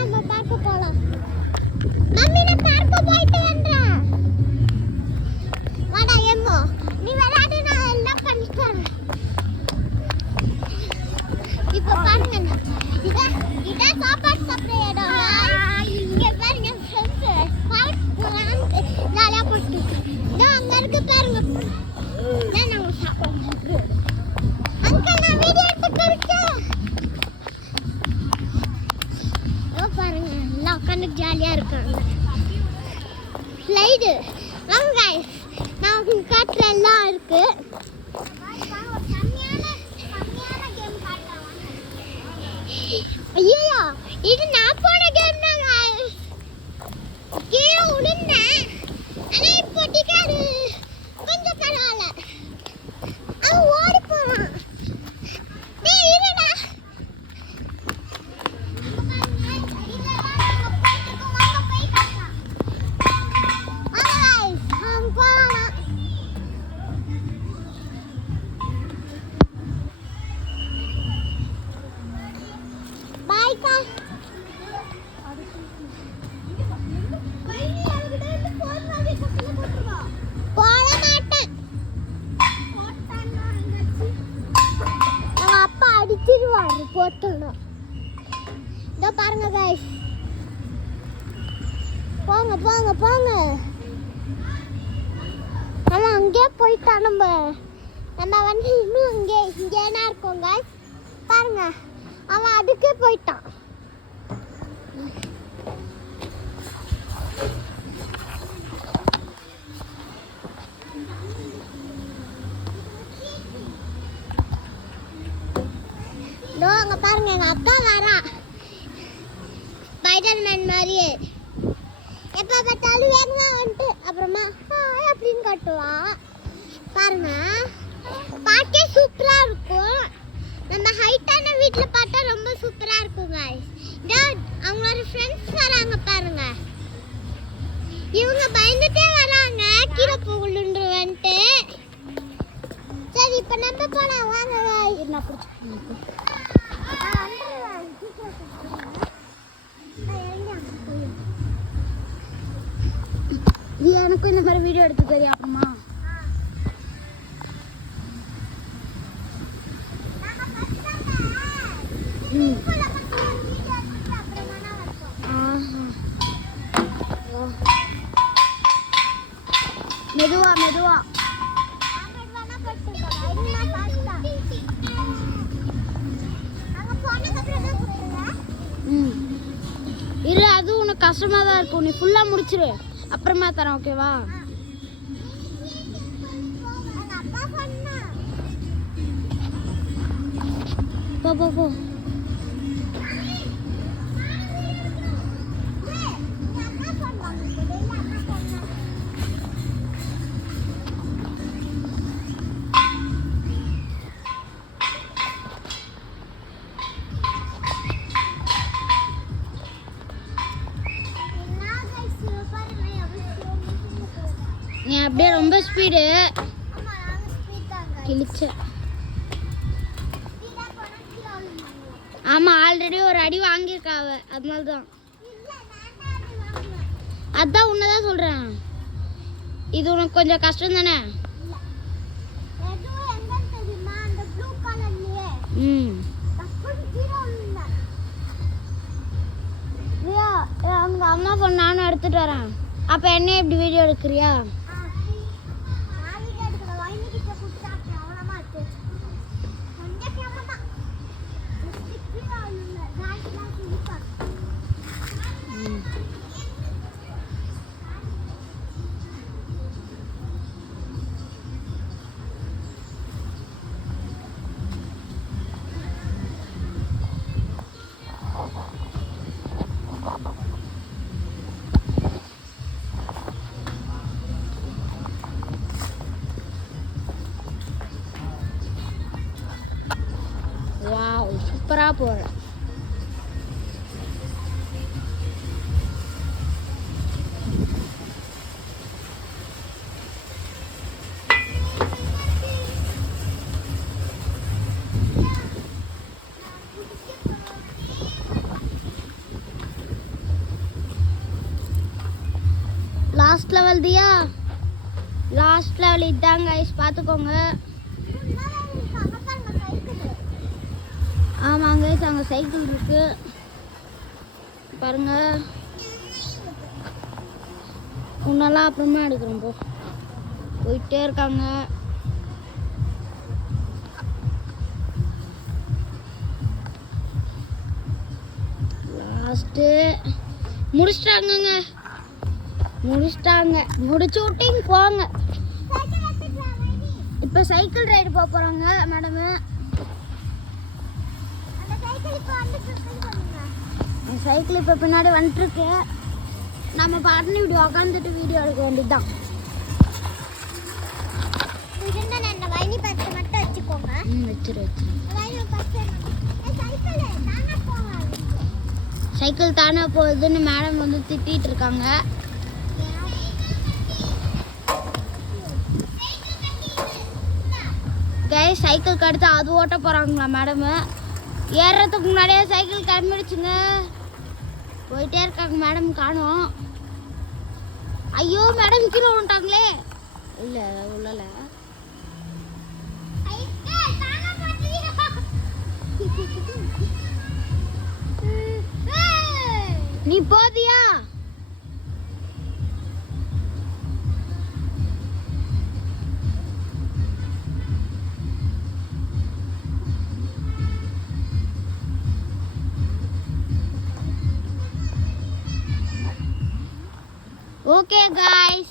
நம்ம பார்க்க போலாம். மம்மி நான் பார்க்க போயிட்டு வந்தேன். வாடா எம்மோ நீ விளையாடு, நான் எல்லாம் பண்ணிட்டேன். இப்போ பாருங்க, இதான் சாப்பாடு சாப்பிட்ற இடம். இங்க பாருங்க ஃப்ரெண்ட்ஸ் ஜாலியாக போட்டு அங்கே இருக்கு பாருங்க. நாங்கள் சாப்பிடுவோம். அங்கிள் நான் வீடியோ எடுத்துக்கிட்டேன். பாருங்க எல்லாம் உட்காந்து ஜாலியாக இருக்காங்க. ஸ்லைடு வாங்க கைஸ், நான் உங்களுக்கு காட்டுற எல்லாம் இருக்கு. ஐயோ இது நான் போன கேம் தான் கைஸ். கீழே விழுந்தேன், ஆனால் இப்போ டிக்காது கொஞ்சம் பரவாயில்ல. அவன் ஓடி போகிறான். போட்டணும். இதோ பாருங்க கைஸ், போங்க போங்க போங்க. நம்ம அங்கே போயிட்டா, நம்ம வந்து இன்னும் இங்கேனா இருக்கோம் கைஸ். பாருங்க அவன் அதுக்கே போயிட்டான். அங்க பாருங்க எங்க அக்கா வரா, ஸ்பைடர்மேன் மாதிரியே. எப்ப பார்த்தாலும் வேகமா வந்துட்டு அப்புறமா அப்படின்னு கட்டுவா. பாருங்க பார்க்கே சூப்பரா இருக்கும். நம்ம ஹைட்டான வீட்டுல பார்த்தா ரொம்ப சூப்பரா இருக்கும் guys. அவங்களோட ஃப்ரெண்ட்ஸ் வராங்க பாருங்க. இவங்க பயந்துட்டே வராங்க, கீழே போகலுன்றுவன்ட்டு. சரி இப்ப நம்ம போலாம் வாங்க guys. என்ன பிடிச்சிருக்கு எனக்கும் இந்த மாதிரி வீடியோ எடுத்து தெரியும். அப்புறமா மெதுவா மெதுவா இரு, அது உனக்கு கஷ்டமா தான் இருக்கும். நீ ஃபுல்லா முடிச்சிரு, அப்புறமா தரேன் ஓகேவா? போ போ போ. நீ அப்படியே ரொம்ப ஸ்பீடு கிழிச்ச. ஆமா ஆல்ரெடி ஒரு அடி வாங்கியிருக்காவ, அதனால தான். அதான் உன்னதான் சொல்றேன், இது உனக்கு கொஞ்சம் கஷ்டம் தானே. அவங்க அம்மா பொண்ணு நானும் எடுத்துட்டு வரேன். அப்ப என்ன இப்படி வீடியோ எடுக்கிறியா? சூப்பரா போறேன். லாஸ்ட் லெவல் தியா, லாஸ்ட் லெவல் இதுதான் கைஸ், பார்த்துக்கோங்க. ஆமாங்க கைஸ், அங்கே சைக்கிள் இருக்கு பாருங்க. உன்னெல்லாம் அப்புறமா எடுக்கிறோம் போ. போயிட்டே இருக்காங்க. லாஸ்ட்டு முடிச்சிட்டாங்கங்க, முடிச்சிட்டாங்க. முடிச்சு விட்டிங்க போங்க. இப்போ சைக்கிள் ரைடு போக போகிறாங்க மேடமு. சைக்கிள் இப்போ பின்னாடி வந்துட்டுருக்கு. நம்ம பாட்டு இப்படி உக்காந்துட்டு வீடியோ எடுக்க வேண்டியதுதான். வச்சிரு சைக்கிள் தானே போகுதுன்னு மேடம் வந்து திட்டிட்டு இருக்காங்க. கைஸ் சைக்கிள் கடுத்து அது ஓட்ட போகிறாங்களா மேடமு. ஏறுறதுக்கு முன்னாடியே சைக்கிள் கிளம்பிடுச்சுங்க. போயிட்டே இருக்காங்க மேடம், காணோம். ஐயோ மேடம் கீழே விட்டாங்களே. இல்லை உள்ளல நீ போதியா? Okay guys,